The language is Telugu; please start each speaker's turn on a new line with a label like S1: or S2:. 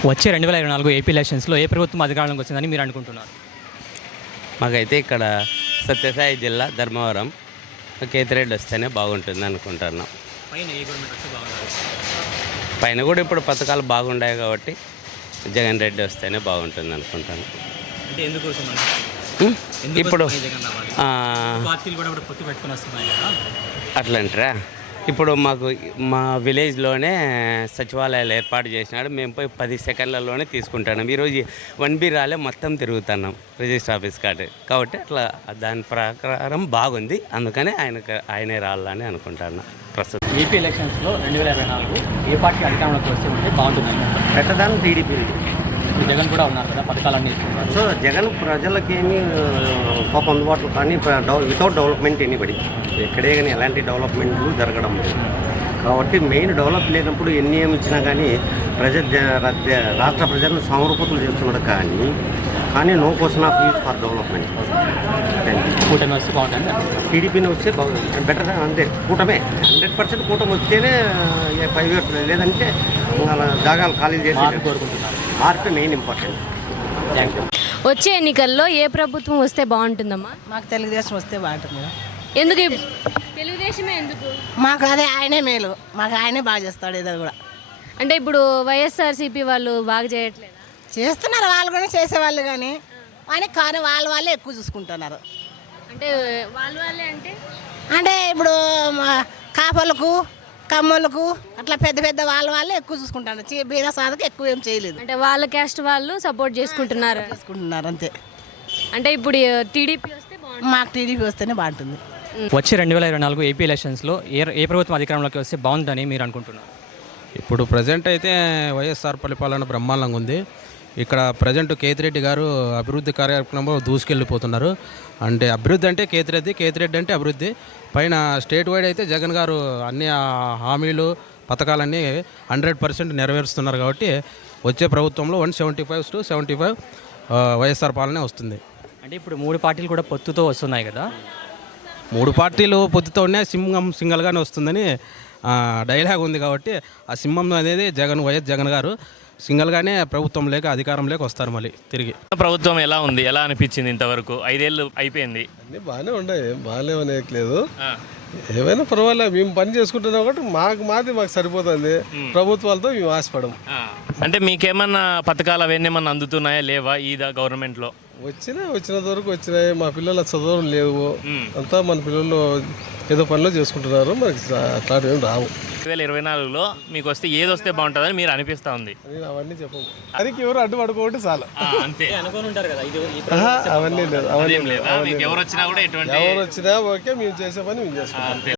S1: వచ్చే 2024 ఏపీ ఎలక్షన్స్లో ఏ ప్రభుత్వం అధికారంలోకి వచ్చిందని మీరు అనుకుంటున్నారు?
S2: మాకైతే ఇక్కడ సత్యసాయి జిల్లా ధర్మవరం కేతిరెడ్డి వస్తేనే బాగుంటుంది అనుకుంటున్నాం.
S1: పైన ఏ గవర్నమెంట్ వస్తే బాగుంటుంది?
S2: పైన కూడా ఇప్పుడు పథకాలు బాగుండాయి కాబట్టి జగన్ రెడ్డి వస్తేనే బాగుంటుంది అనుకుంటాను.
S1: అంటే ఎందుకోసం
S2: ఇప్పుడు
S1: పార్టీలు కూడా ఇప్పుడు పొత్తు పెట్టుకుని వస్తున్నాయి కదా,
S2: అట్లంటారా? ఇప్పుడు మాకు మా విలేజ్లోనే సచివాలయాలు ఏర్పాటు చేసినాడు. మేము పోయి 10 సెకండ్లలోనే తీసుకుంటున్నాం. ఈరోజు 1B రాలే మొత్తం తిరుగుతున్నాం రిజిస్టర్ ఆఫీస్ కాడ. కాబట్టి అట్లా దాని ప్రకారం బాగుంది. అందుకనే ఆయనే రావాలని అనుకుంటున్నాను. ప్రస్తుతం
S1: ఏపీ ఎలక్షన్స్లో 2024 ఏ పార్టీ అధికారంలోకి వస్తే ఉంటే బాగుంటుంది?
S3: పెట్టదాన్ని టీడీపీ.
S1: జగన్ కూడా ఉన్నారు కదా, పథకాలన్నీ ఇస్తున్నారు.
S3: సో జగన్ ప్రజలకేమి పాప అందుబాటులో కానీ వితౌట్ డెవలప్మెంట్ ఎనీబడి ఎక్కడే కానీ ఎలాంటి డెవలప్మెంట్లు జరగడం లేదు. కాబట్టి మెయిన్ డెవలప్ లేనప్పుడు ఎన్ని ఏమి ఇచ్చినా కానీ రాష్ట్ర ప్రజలను సమరూపతులు చేస్తున్నాడు. కానీ no question of use for development.
S1: కూటమి వస్తే బాగుంటుంది.
S3: టీడీపీని వస్తే బెటర్ అంతే. కూటమే 100% కూటమి వస్తేనే 5 years, లేదంటే అలా జాగాలు ఖాళీ చేసి
S1: కోరుకుంటున్నారు.
S3: మార్పు మెయిన్ ఇంపార్టెంట్. Thank you.
S4: వచ్చే ఎన్నికల్లో ఏ ప్రభుత్వం వస్తే బాగుంటుందమ్మా?
S5: మాకు తెలుగుదేశం వస్తే బాగుంటుంది.
S4: ఎందుకు తెలుగుదేశమే ఎందుకు?
S5: మాకు అదే ఆయనే మేలు, మాకు ఆయనే బాగా చేస్తాడు. ఏదో కూడా
S4: అంటే ఇప్పుడు వైఎస్ఆర్సీపీ వాళ్ళు బాగా చేయట్లేదా?
S5: చేస్తున్నారు, వాళ్ళు కూడా చేసేవాళ్ళు కానీ వాళ్ళే ఎక్కువ చూసుకుంటున్నారు.
S4: అంటే వాళ్ళే
S5: అంటే ఇప్పుడు కాపలకు కమ్మలకు అట్లా పెద్ద వాళ్ళే ఎక్కువ చూసుకుంటున్నారు. బీద సాధకు ఎక్కువ ఏం చేయలేదు.
S4: అంటే వాళ్ళ క్యాస్ట్ వాళ్ళు సపోర్ట్ చేసుకుంటున్నారు
S5: అంతే.
S4: అంటే ఇప్పుడు టీడీపీ వస్తే బాగుంటుంది.
S5: మాకు టీడీపీ వస్తేనే బాగుంటుంది.
S1: వచ్చే 2024 ఏపీ ఎలక్షన్స్లో ఏ ప్రభుత్వం అధికారంలోకి వస్తే బాగుంటుందని మీరు అనుకుంటున్నారు?
S6: ఇప్పుడు ప్రజెంట్ అయితే వైఎస్ఆర్ పరిపాలన బ్రహ్మాండంగా ఉంది. ఇక్కడ ప్రజెంట్ కేతిరెడ్డి గారు అభివృద్ధి కార్యక్రమంలో దూసుకెళ్ళిపోతున్నారు. అంటే అభివృద్ధి అంటే కేతిరెడ్డి అంటే అభివృద్ధి. పైన స్టేట్ వైడ్ అయితే జగన్ గారు అన్ని హామీలు పథకాలన్నీ 100% నెరవేరుస్తున్నారు. కాబట్టి వచ్చే ప్రభుత్వంలో 175 to 75 వైఎస్ఆర్ పాలనే వస్తుంది.
S1: అంటే ఇప్పుడు 3 పార్టీలు కూడా పొత్తుతో వస్తున్నాయి కదా,
S6: 3 పార్టీలు పొత్తుతో ఉన్నాయి. సింహం సింగల్గానే వస్తుందని డైలాగ్ ఉంది. కాబట్టి ఆ సింహం అనేది వైఎస్ జగన్ గారు సింగల్గానే ప్రభుత్వం లేక అధికారం లేక వస్తారు మళ్ళీ తిరిగి.
S7: ప్రభుత్వం ఎలా ఉంది, ఎలా అనిపించింది? ఇంతవరకు 5 ఏళ్ళు అయిపోయింది.
S8: అన్నీ బాగానే ఉన్నాయి, బాగాలేమనేయట్లేదు. ఏమైనా పర్వాలేదు, మేము పని చేసుకుంటున్నాం కాబట్టి మాకు సరిపోతుంది. ప్రభుత్వాలతో మేము ఆశపడము.
S7: అంటే మీకేమన్నా పథకాలు అవన్నీ ఏమన్నా అందుతున్నాయా లేవా ఈ గవర్నమెంట్లో?
S8: వచ్చినంత వరకు వచ్చినాయి. మా పిల్లల చదవడం లేవు. అంతా మన పిల్లలు ఏదో పనిలో చేసుకుంటున్నారు. మనకి అట్లాంటివి ఏం రావు.
S7: 2024లో మీకు వస్తే ఏది వస్తే బాగుంటుందని మీరు అనిపిస్తూ ఉంది?
S8: అవన్నీ చెప్పము. అది ఎవరు అడ్డుపడుకోవడం చాలు.
S7: అంతే
S1: అనుకోని ఉంటారు కదా.
S8: అవన్నీ లేదు.
S7: ఎవరు వచ్చినా కూడా
S8: ఎవరు వచ్చినా ఓకే, మేము చేసే పని మేము చేసుకుంటాం.